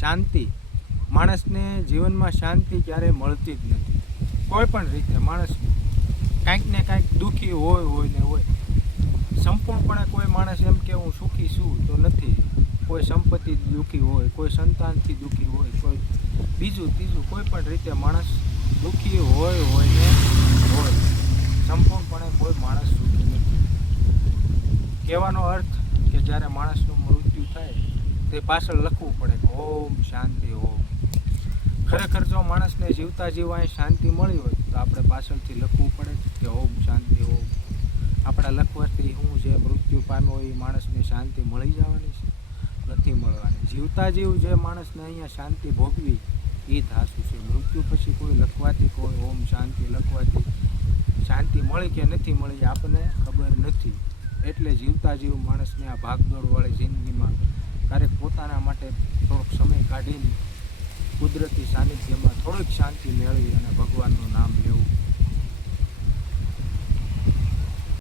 શાંતિ, માણસને જીવનમાં શાંતિ ક્યારેય મળતી જ નથી. કોઈ પણ રીતે માણસ કાંઈક ને કાંઈક દુઃખી હોય ને હોય. સંપૂર્ણપણે કોઈ માણસ એમ કે હું સુખી છું તો નથી. કોઈ સંપત્તિ દુઃખી હોય, કોઈ સંતાનથી દુઃખી હોય, કોઈ બીજું ત્રીજું કોઈ પણ રીતે માણસ દુઃખી હોય ને હોય. સંપૂર્ણપણે કોઈ માણસ સુખી નથી. કહેવાનો અર્થ કે જ્યારે માણસનું મૃત્યુ થાય તે પાછળ લખવું પડે કે ઓમ શાંતિ ઓમ. ખરેખર જો માણસને જીવતા જીવવા શાંતિ મળી હોય તો આપણે પાછળથી લખવું પડે કે ઓમ શાંતિ ઓમ. આપણા લખવાથી શું છે, મૃત્યુ પામ્યો એ માણસને શાંતિ મળી જવાની છે? નથી મળવાની. જીવતા જીવ જે માણસને અહીંયા શાંતિ ભોગવી એ ધાસું છે. મૃત્યુ પછી કોઈ લખવાથી, કોઈ ઓમ શાંતિ લખવાથી શાંતિ મળી કે નથી મળી આપણને ખબર નથી. એટલે જીવતા જીવ માણસને આ ભાગદોડવાળી જિંદગીમાં ક્યારેક પોતાના માટે થોડોક સમય કાઢીને કુદરતી સાનિધ્યમાં થોડીક શાંતિ મેળવી અને ભગવાનનું નામ લેવું